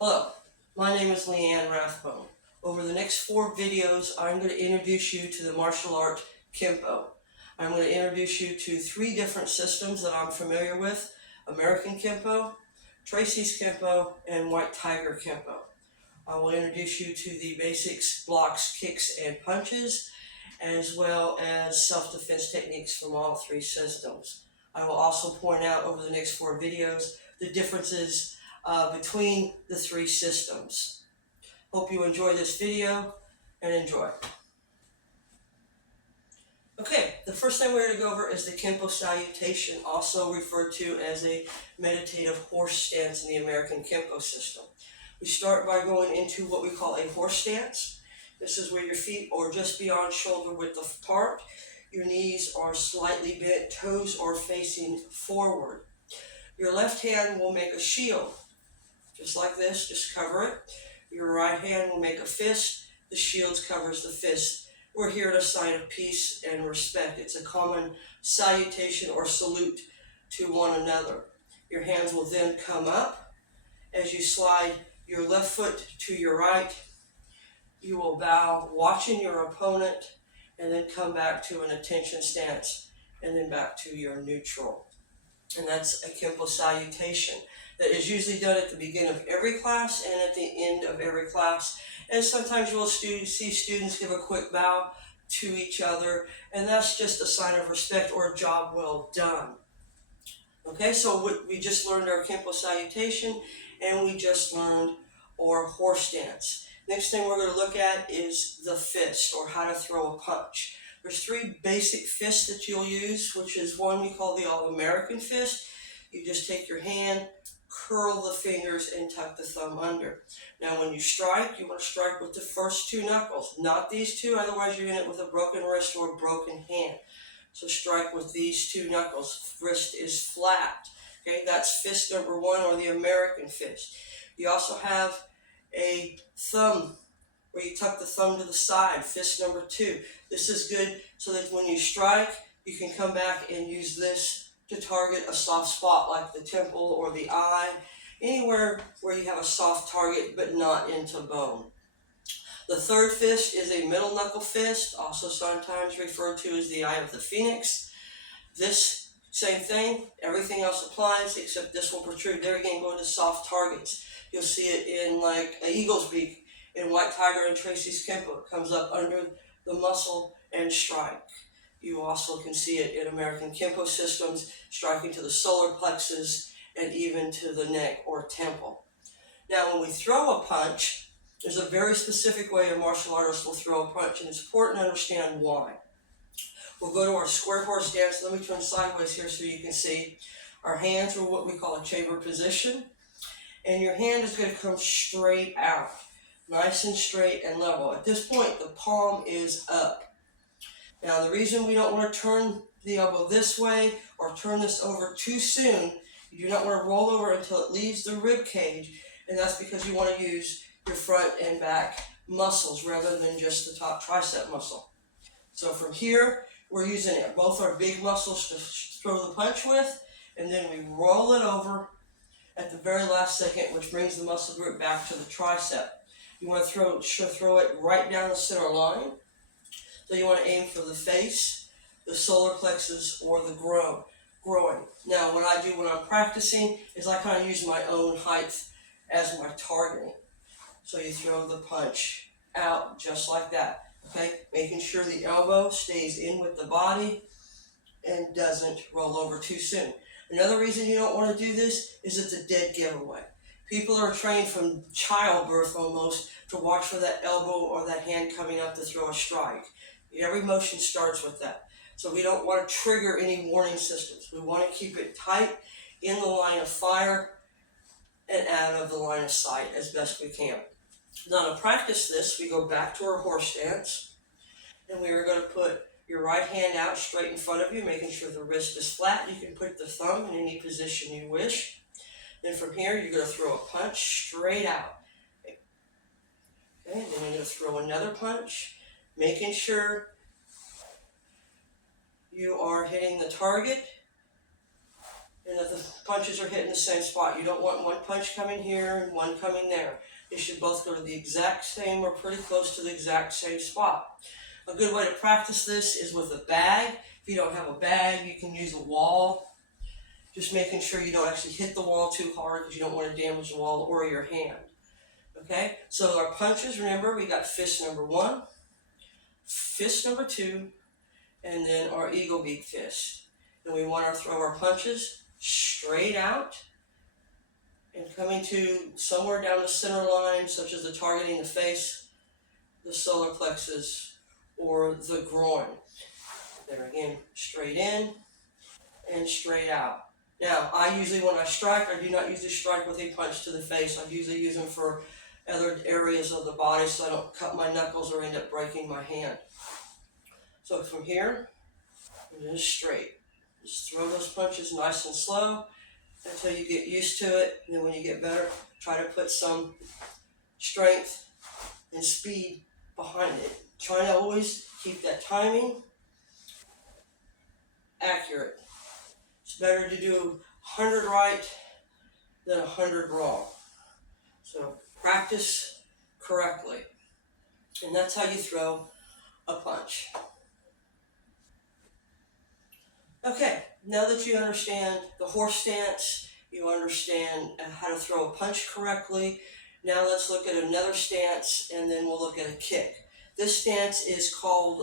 Hello, my name is Leanne Rathbone. Over the next 4 videos, I'm going to introduce you to the martial art Kempo. I'm going to introduce you to 3 different systems that I'm familiar with: American Kempo, Tracy's Kempo, and White Tiger Kempo. I will introduce you to the basics, blocks, kicks, and punches, as well as self-defense techniques from all 3 systems. I will also point out over the next 4 videos the differences between the 3 systems. Hope you enjoy this video and enjoy. Okay, the first thing we're going to go over is the Kenpo Salutation, also referred to as a meditative horse stance in the American Kempo system. We start by going into what we call a horse stance. This is where your feet are just beyond shoulder width apart. Your knees are slightly bent, toes are facing forward. Your left hand will make a shield, just like this, just cover it. Your right hand will make a fist. The shield covers the fist. We're here at a sign of peace and respect. It's a common salutation or salute to one another. Your hands will then come up. As you slide your left foot to your right, you will bow, watching your opponent, and then come back to an attention stance, and then back to your neutral. And that's a Kenpo salutation that is usually done at the beginning of every class and at the end of every class. And sometimes you will see students give a quick bow to each other, and that's just a sign of respect or a job well done. Okay, so we just learned our Kenpo salutation, and we just learned our horse stance. Next thing we're going to look at is the fist, or how to throw a punch. There's 3 basic fists that you'll use, which is one we call the All-American fist. You just take your hand, curl the fingers, and tuck the thumb under. Now when you strike, you want to strike with the first 2 knuckles, not these 2, otherwise you're going to end up with a broken wrist or a broken hand. So strike with these 2 knuckles. Wrist is flat. Okay, that's fist number 1, or the American fist. You also have a thumb, where you tuck the thumb to the side, fist number 2. This is good so that when you strike, you can come back and use this to target a soft spot like the temple or the eye, anywhere where you have a soft target but not into bone. The third fist is a middle knuckle fist, also sometimes referred to as the eye of the phoenix. This, same thing, everything else applies except this will protrude. There again, going to soft targets. You'll see it in like an eagle's beak in White Tiger and Tracy's Kempo. It comes up under the muscle and strike. You also can see it in American Kempo systems, striking to the solar plexus and even to the neck or temple. Now when we throw a punch, there's a very specific way a martial artist will throw a punch, and it's important to understand why. We'll go to our square horse stance. Let me turn sideways here so you can see. Our hands are what we call a chamber position, and your hand is going to come straight out, nice and straight and level. At this point, the palm is up. Now, the reason we don't want to turn the elbow this way or turn this over too soon, you do not want to roll over until it leaves the rib cage, and that's because you want to use your front and back muscles rather than just the top tricep muscle. So from here, we're using both our big muscles to throw the punch with, and then we roll it over at the very last second, which brings the muscle group back to the tricep. You want to throw it right down the center line. So you want to aim for the face, the solar plexus, or the groin. Now what I do when I'm practicing is I kind of use my own height as my targeting. So you throw the punch out just like that. Okay, making sure the elbow stays in with the body and doesn't roll over too soon. Another reason you don't want to do this is it's a dead giveaway. People are trained from childbirth almost to watch for that elbow or that hand coming up to throw a strike. Every motion starts with that. So we don't want to trigger any warning systems. We want to keep it tight in the line of fire and out of the line of sight as best we can. Now to practice this, we go back to our horse stance, and we are going to put your right hand out straight in front of you, making sure the wrist is flat. You can put the thumb in any position you wish. Then from here, you're going to throw a punch straight out. Okay, then you're going to throw another punch, making sure you are hitting the target and that the punches are hitting the same spot. You don't want one punch coming here and one coming there. They should both go to the exact same or pretty close to the exact same spot. A good way to practice this is with a bag. If you don't have a bag, you can use a wall. Just making sure you don't actually hit the wall too hard because you don't want to damage the wall or your hand. Okay, so our punches, remember, we got fist number 1, fist number 2, and then our eagle beak fist. And we want to throw our punches straight out and coming to somewhere down the center line, such as the targeting the face, the solar plexus, or the groin. There again, straight in and straight out. Now, I usually, when I strike, I do not usually strike with a punch to the face. I usually use them for other areas of the body so I don't cut my knuckles or end up breaking my hand. So from here, and just straight. Just throw those punches nice and slow until you get used to it. And then when you get better, try to put some strength and speed behind it. Try to always keep that timing accurate. It's better to do 100 right than 100 wrong. So practice correctly. And that's how you throw a punch. Okay, now that you understand the horse stance, you understand how to throw a punch correctly, now let's look at another stance and then we'll look at a kick. This stance is called,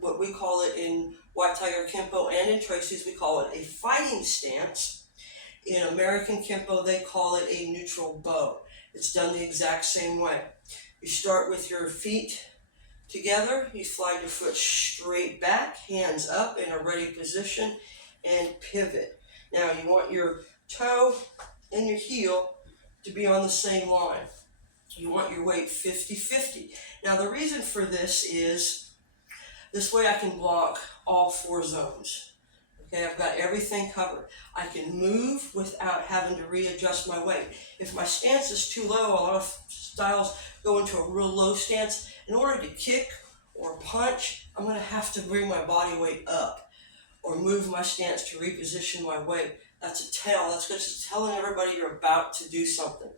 what we call it in White Tiger Kempo and in Tracy's, we call it a fighting stance. In American Kempo, they call it a neutral bow. It's done the exact same way. You start with your feet together, you slide your foot straight back, hands up in a ready position, and pivot. Now you want your toe and your heel to be on the same line. You want your weight 50-50. Now the reason for this is, this way I can block all 4 zones. Okay, I've got everything covered. I can move without having to readjust my weight. If my stance is too low, a lot of styles go into a real low stance. In order to kick or punch, I'm going to have to bring my body weight up or move my stance to reposition my weight. That's a tell. That's just telling everybody you're about to do something.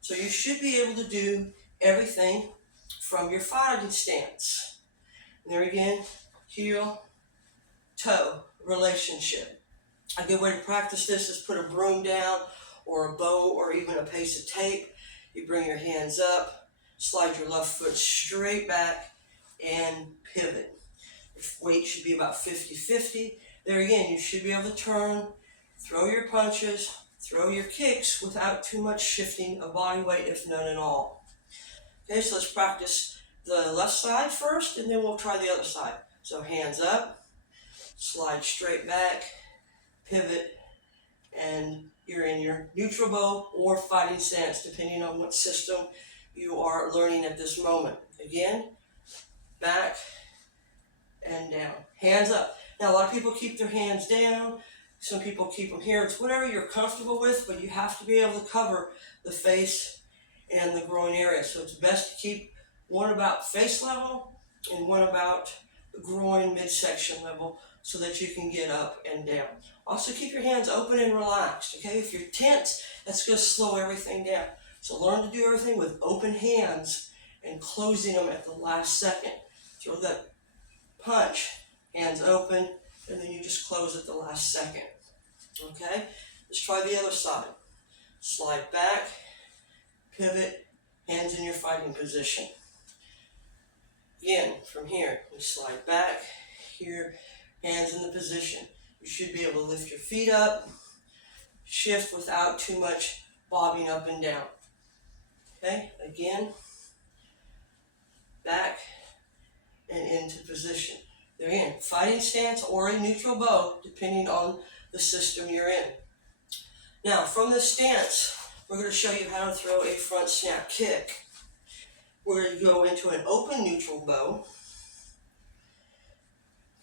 So you should be able to do everything from your fighting stance. And there again, heel, toe relationship. A good way to practice this is put a broom down or a bow or even a piece of tape. You bring your hands up, slide your left foot straight back, and pivot. Your weight should be about 50-50. There again, you should be able to turn, throw your punches, throw your kicks without too much shifting of body weight, if none at all. Okay, so let's practice the left side first, and then we'll try the other side. So hands up, slide straight back, pivot, and you're in your neutral bow or fighting stance, depending on what system you are learning at this moment. Again, back and down. Hands up. Now, a lot of people keep their hands down. Some people keep them here. It's whatever you're comfortable with, but you have to be able to cover the face and the groin area. So it's best to keep one about face level and one about the groin midsection level so that you can get up and down. Also keep your hands open and relaxed, okay? If you're tense, that's going to slow everything down. So learn to do everything with open hands and closing them at the last second. Throw that punch, hands open, and then you just close at the last second, okay? Let's try the other side. Slide back, pivot, hands in your fighting position. Again, from here, we slide back, here, hands in the position. You should be able to lift your feet up, shift without too much bobbing up and down. Okay, again, back and into position. There again, fighting stance or a neutral bow, depending on the system you're in. Now, from this stance, we're going to show you how to throw a front snap kick. We're going to go into an open neutral bow.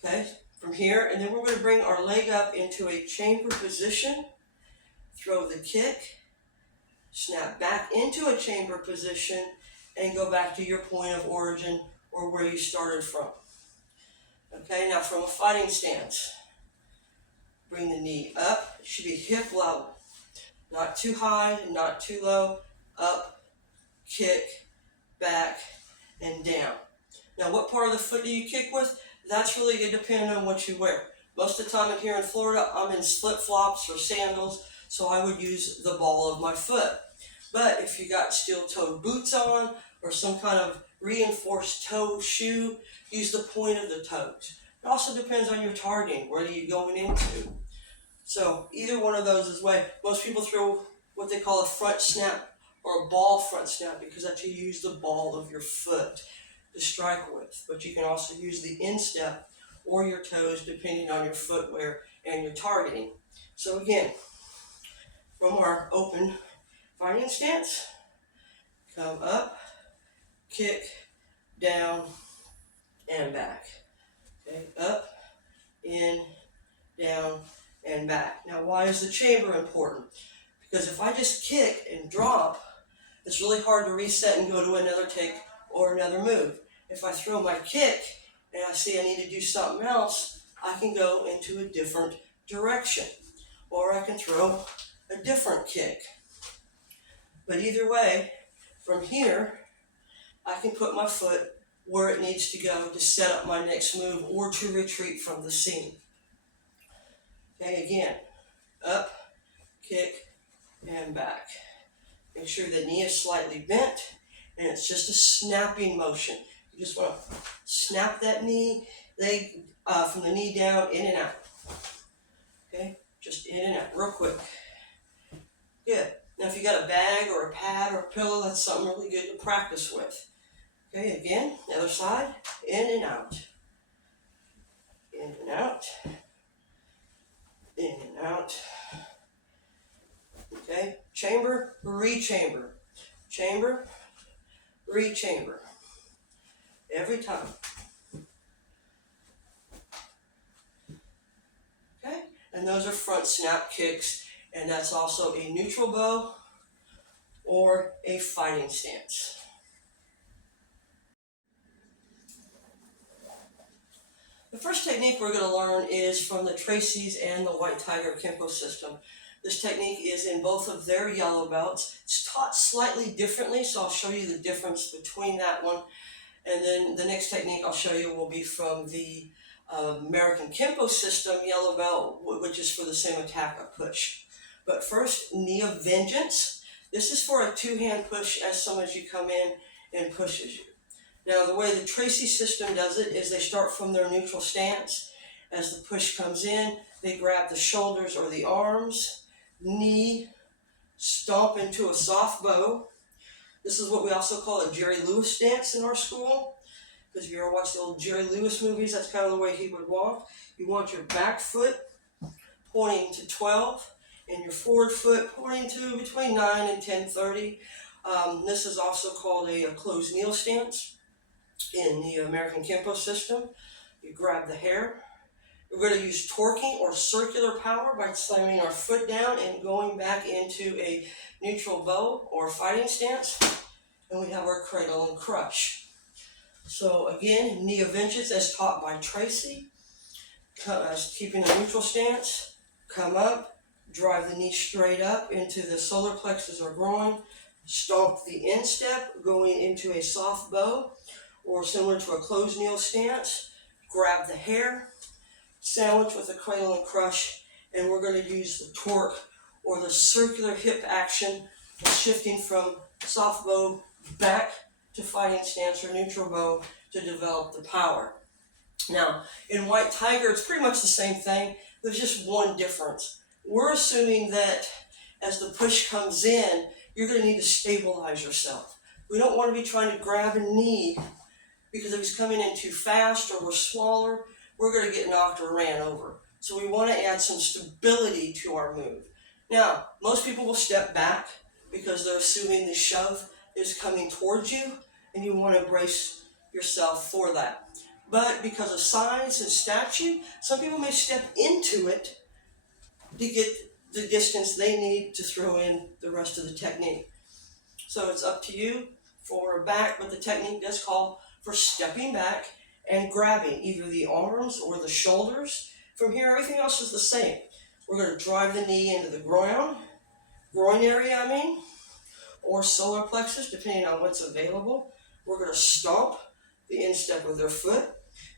Okay, from here, and then we're going to bring our leg up into a chamber position, throw the kick, snap back into a chamber position, and go back to your point of origin or where you started from. Okay, now from a fighting stance, Bring the knee up. It should be hip level. Not too high, not too low. Up, kick, back, and down. Now, what part of the foot do you kick with? That's really going to depend on what you wear. Most of the time here in Florida, I'm in flip-flops or sandals, so I would use the ball of my foot. But if you got steel-toed boots on or some kind of reinforced toe shoe, use the point of the toes. It also depends on your targeting. Where are you going into? So either one of those is way. Most people throw what they call a front snap or a ball front snap because that's you use the ball of your foot to strike with. But you can also use the instep or your toes depending on your footwear and your targeting. So again, from our open fighting stance, come up, kick, down, and back. Okay, up, in, down, and back. Now, why is the chamber important? Because if I just kick and drop, it's really hard to reset and go to another take or another move. If I throw my kick and I see I need to do something else, I can go into a different direction. Or I can throw a different kick. But either way, from here, I can put my foot where it needs to go to set up my next move or to retreat from the scene. Okay, again, up, kick, and back. Make sure the knee is slightly bent, and it's just a snapping motion. You just want to snap that knee, leg from the knee down, in and out. Okay, just in and out, real quick. Good. Now, if you got a bag or a pad or a pillow, that's something really good to practice with. Okay, again, the other side, in and out. In and out. In and out. Okay, chamber, rechamber. Chamber, rechamber. Every time. Okay, and those are front snap kicks, and that's also a neutral bow or a fighting stance. The first technique we're going to learn is from the Tracy's and the White Tiger Kempo system. This technique is in both of their yellow belts. It's taught slightly differently, so I'll show you the difference between that one. And then the next technique I'll show you will be from the American Kempo system yellow belt, which is for the same attack up push. But first, knee of vengeance. This is for a two-hand push as soon as you come in and pushes you. Now, the way the Tracy system does it is they start from their neutral stance. As the push comes in, they grab the shoulders or the arms, knee, stomp into a soft bow. This is what we also call a Jerry Lewis stance in our school. Because if you ever watch the old Jerry Lewis movies, that's kind of the way he would walk. You want your back foot pointing to 12 and your forward foot pointing to between 9 and 10:30. This is also called a closed kneel stance in the American Kempo system. You grab the hair. We're going to use torquing or circular power by slamming our foot down and going back into a neutral bow or fighting stance. And we have our cradle and crush. So again, knee of vengeance as taught by Tracy. Keeping a neutral stance. Come up, drive the knee straight up into the solar plexus or groin. Stomp the instep, going into a soft bow, or similar to a closed kneel stance. Grab the hair, sandwich with a cradle and crush, and we're going to use the torque or the circular hip action, shifting from soft bow back to fighting stance or neutral bow to develop the power. Now, in White Tiger, it's pretty much the same thing. There's just one difference. We're assuming that as the push comes in, you're going to need to stabilize yourself. We don't want to be trying to grab a knee because if he's coming in too fast or we're smaller, we're going to get knocked or ran over. So we want to add some stability to our move. Now, most people will step back because they're assuming the shove is coming towards you and you want to brace yourself for that. But because of size and stature, some people may step into it to get the distance they need to throw in the rest of the technique. So it's up to you for back, but the technique does call for stepping back and grabbing either the arms or the shoulders. From here, everything else is the same. We're going to drive the knee into the groin area, or solar plexus, depending on what's available. We're going to stomp the instep of their foot,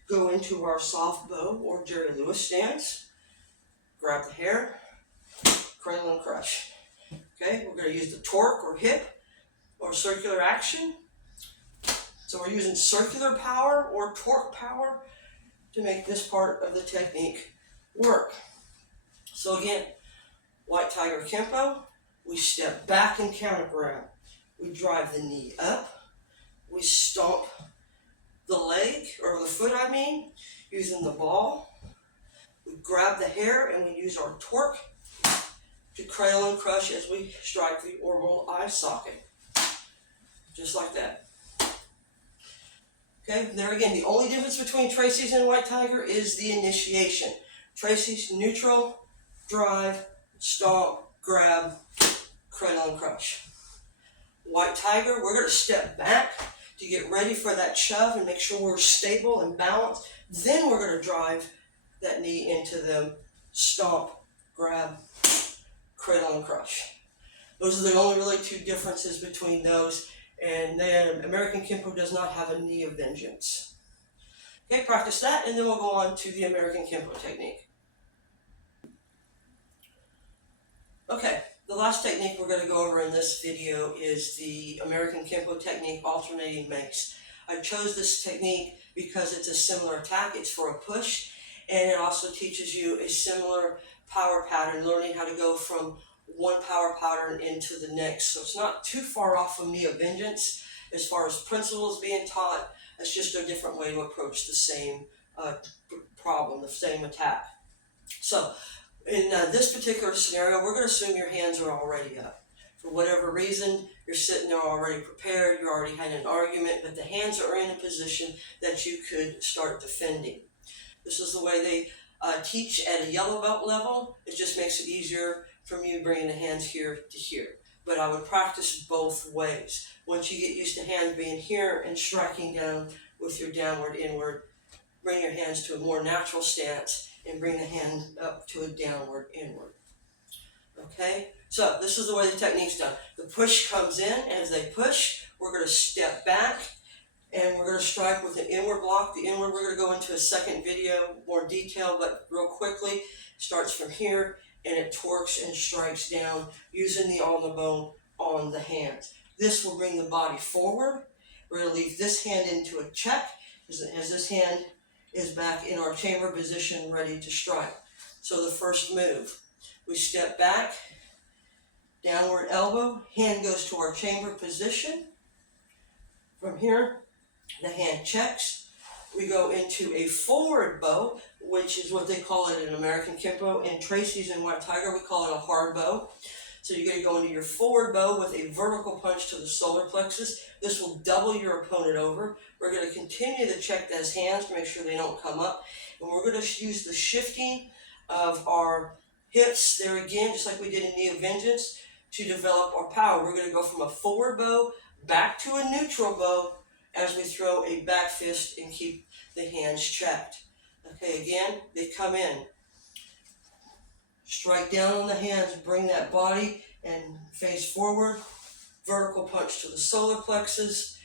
go into our soft bow or Jerry Lewis stance, grab the hair, cradle and crush. Okay, we're going to use the torque or hip or circular action. So we're using circular power or torque power to make this part of the technique work. So again, White Tiger Kempo, we step back and counter grab. We drive the knee up. We stomp the leg, or the foot using the ball. We grab the hair and we use our torque to cradle and crush as we strike the orbital eye socket. Just like that. Okay, there again, the only difference between Tracy's and White Tiger is the initiation. Tracy's neutral, drive, stomp, grab, cradle and crush. White Tiger, we're going to step back to get ready for that shove and make sure we're stable and balanced. Then we're going to drive that knee into them, stomp, grab, cradle and crush. Those are the only really two differences between those. And then American Kempo does not have a knee of vengeance. Okay, practice that, and then we'll go on to the American Kempo technique. Okay, the last technique we're going to go over in this video is the American Kempo technique, alternating mace. I chose this technique because it's a similar attack. It's for a push, and it also teaches you a similar power pattern, learning how to go from one power pattern into the next. So it's not too far off from knee of vengeance as far as principles being taught. It's just a different way to approach the same problem, the same attack. So in this particular scenario, we're going to assume your hands are already up. For whatever reason, you're sitting there already prepared, you already had an argument, but the hands are in a position that you could start defending. This is the way they teach at a yellow belt level. It just makes it easier from you bringing the hands here to here. But I would practice both ways. Once you get used to hands being here and striking down with your downward, inward, bring your hands to a more natural stance and bring the hand up to a downward, inward. Okay, so this is the way the technique's done. The push comes in. As they push, we're going to step back and we're going to strike with an inward block. The inward, we're going to go into a second video, more detail, but real quickly, starts from here and it torques and strikes down using the ulnar bone on the hands. This will bring the body forward. We're going to leave this hand into a check as this hand is back in our chamber position ready to strike. So the first move, we step back, downward elbow, hand goes to our chamber position. From here, the hand checks. We go into a forward bow, which is what they call it in American Kempo. In Tracy's and White Tiger, we call it a hard bow. So you're going to go into your forward bow with a vertical punch to the solar plexus. This will double your opponent over. We're going to continue to check those hands to make sure they don't come up. And we're going to use the shifting of our hips there again, just like we did in Knee of Vengeance, to develop our power. We're going to go from a forward bow back to a neutral bow as we throw a back fist and keep the hands checked. Okay, again, they come in. Strike down on the hands, bring that body and face forward. Vertical punch to the solar plexus.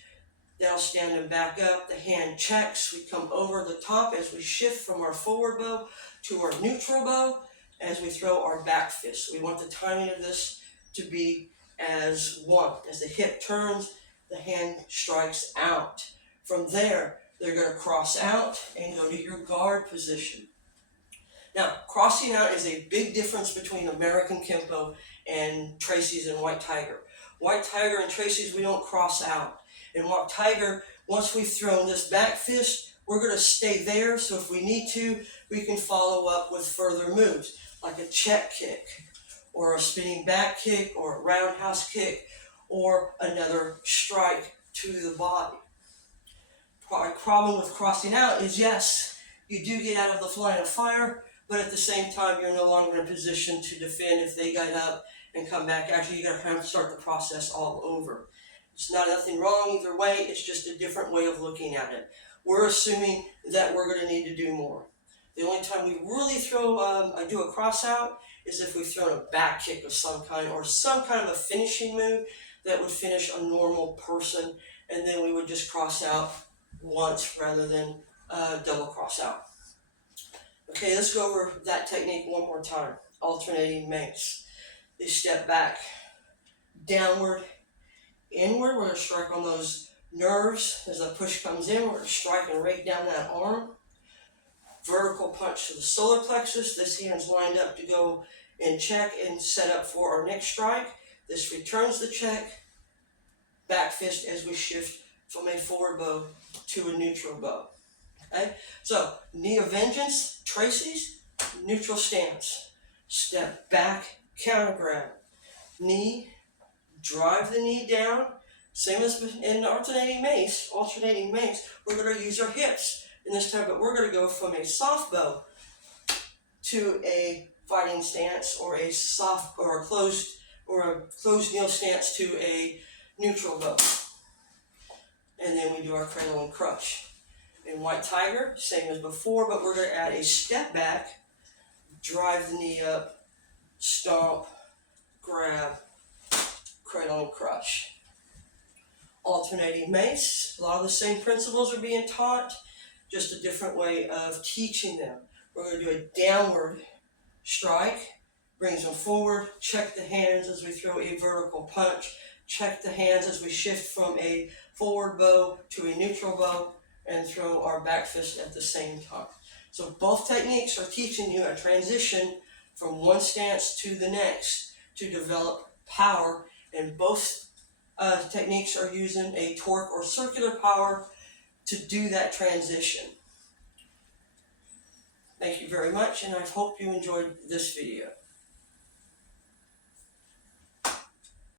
Now stand them back up. The hand checks. We come over the top as we shift from our forward bow to our neutral bow as we throw our back fist. We want the timing of this to be as one. As the hip turns, the hand strikes out. From there, they're going to cross out and go to your guard position. Now, crossing out is a big difference between American Kempo and Tracy's and White Tiger. White Tiger and Tracy's, we don't cross out. In White Tiger, once we've thrown this back fist, we're going to stay there, so if we need to, we can follow up with further moves, like a check kick, or a spinning back kick, or a roundhouse kick, or another strike to the body. Problem with crossing out is, yes, you do get out of the line of fire, but at the same time, you're no longer in a position to defend if they got up and come back. Actually, you're going to have to start the process all over. It's not nothing wrong either way. It's just a different way of looking at it. We're assuming that we're going to need to do more. The only time we really do a cross out is if we've thrown a back kick of some kind or some kind of a finishing move that would finish a normal person, and then we would just cross out once rather than double cross out. Okay, let's go over that technique one more time. Alternating mace. You step back, downward, inward. We're going to strike on those nerves. As the push comes in, we're going to strike and rake down that arm. Vertical punch to the solar plexus. This hand's lined up to go in check and set up for our next strike. This returns the check. Back fist as we shift from a forward bow to a neutral bow. Okay, so knee of vengeance, Tracy's, neutral stance. Step back, counter grab. Knee, drive the knee down. Same as in alternating mace, we're going to use our hips in this time, but we're going to go from a soft bow to a fighting stance, or a soft or a closed kneel stance to a neutral bow. And then we do our cradle and crush. In White Tiger, same as before, but we're going to add a step back, drive the knee up, stomp, grab, cradle and crush. Alternating mace, a lot of the same principles are being taught, just a different way of teaching them. We're going to do a downward strike, brings them forward, check the hands as we throw a vertical punch, check the hands as we shift from a forward bow to a neutral bow, and throw our back fist at the same time. So both techniques are teaching you a transition from one stance to the next to develop power, and both techniques are using a torque or circular power to do that transition. Thank you very much, and I hope you enjoyed this video.